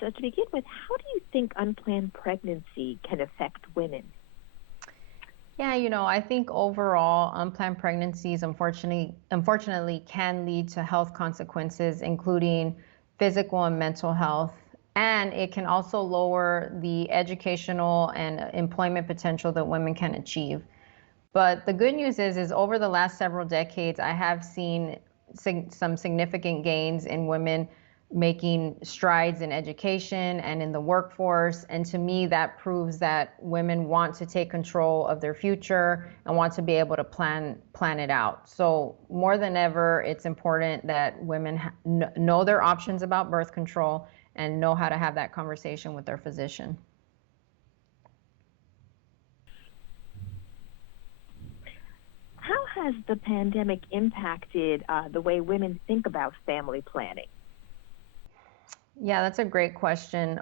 So to begin with, how do you think unplanned pregnancy can affect women? Yeah, I think overall unplanned pregnancies unfortunately can lead to health consequences, including physical and mental health. And it can also lower the educational and employment potential that women can achieve. But the good news is over the last several decades, I have seen some significant gains in women making strides in education and in the workforce. And to me, that proves that women want to take control of their future and want to be able to plan it out. So more than ever, it's important that women know their options about birth control and know how to have that conversation with their physician. How has the pandemic impacted the way women think about family planning? Yeah, that's a great question.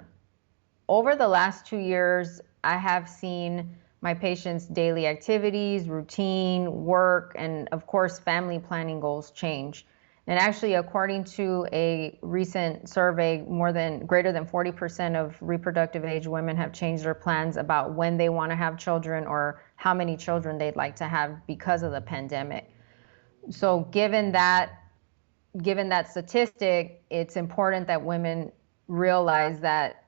Over the last 2 years, I have seen my patients' daily activities, routine, work, and of course, family planning goals change. And actually, according to a recent survey, greater than 40% of reproductive age women have changed their plans about when they want to have children or how many children they'd like to have because of the pandemic. So given that statistic, it's important that women realize that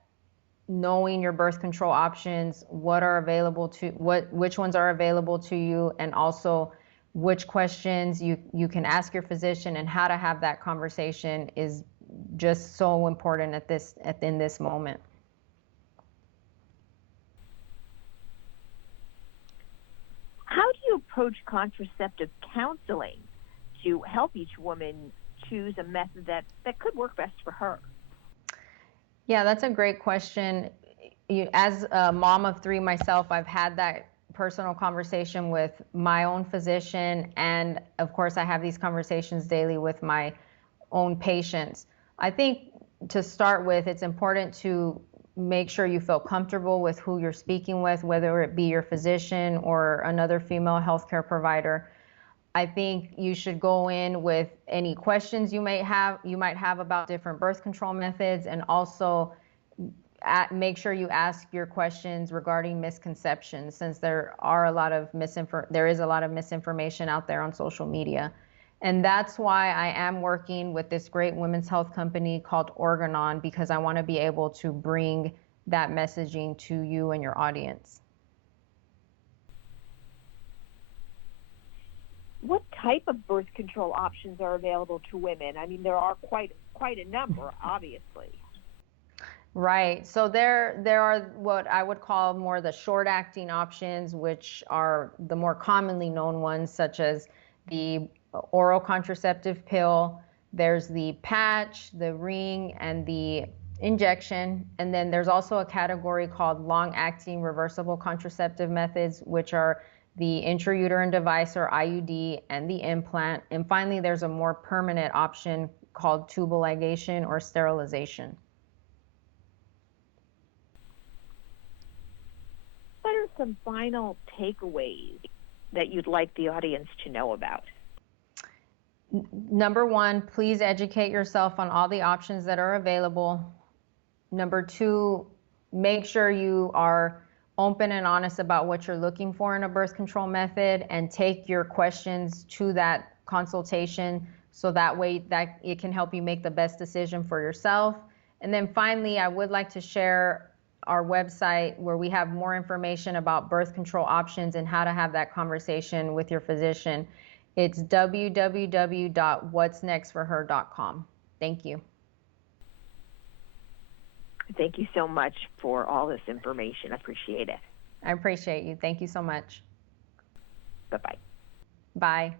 knowing your birth control options, which ones are available to you, and also which questions you can ask your physician and how to have that conversation is just so important in this moment. How do you approach contraceptive counseling to help each woman choose a method that could work best for her? Yeah, that's a great question. As a mom of three myself, I've had that personal conversation with my own physician, and of course, I have these conversations daily with my own patients. I think to start with, it's important to make sure you feel comfortable with who you're speaking with, whether it be your physician or another female healthcare provider. I think you should go in with any questions you might have about different birth control methods, and also make sure you ask your questions regarding misconceptions, since there is a lot of misinformation out there on social media. And that's why I am working with this great women's health company called Organon, because I want to be able to bring that messaging to you and your audience. What type of birth control options are available to women? I mean, there are quite a number, obviously. Right. So there are what I would call more the short-acting options, which are the more commonly known ones, such as the oral contraceptive pill. There's the patch, the ring, and the injection. And then there's also a category called long-acting reversible contraceptive methods, which are the intrauterine device or IUD and the implant. And finally, there's a more permanent option called tubal ligation or sterilization. What are some final takeaways that you'd like the audience to know about? Number one, please educate yourself on all the options that are available. Number two, make sure you are open and honest about what you're looking for in a birth control method, and take your questions to that consultation so that way that it can help you make the best decision for yourself. And then finally, I would like to share our website where we have more information about birth control options and how to have that conversation with your physician. It's www.whatsnextforher.com. Thank you. Thank you so much for all this information. I appreciate it. I appreciate you. Thank you so much. Bye-bye. Bye.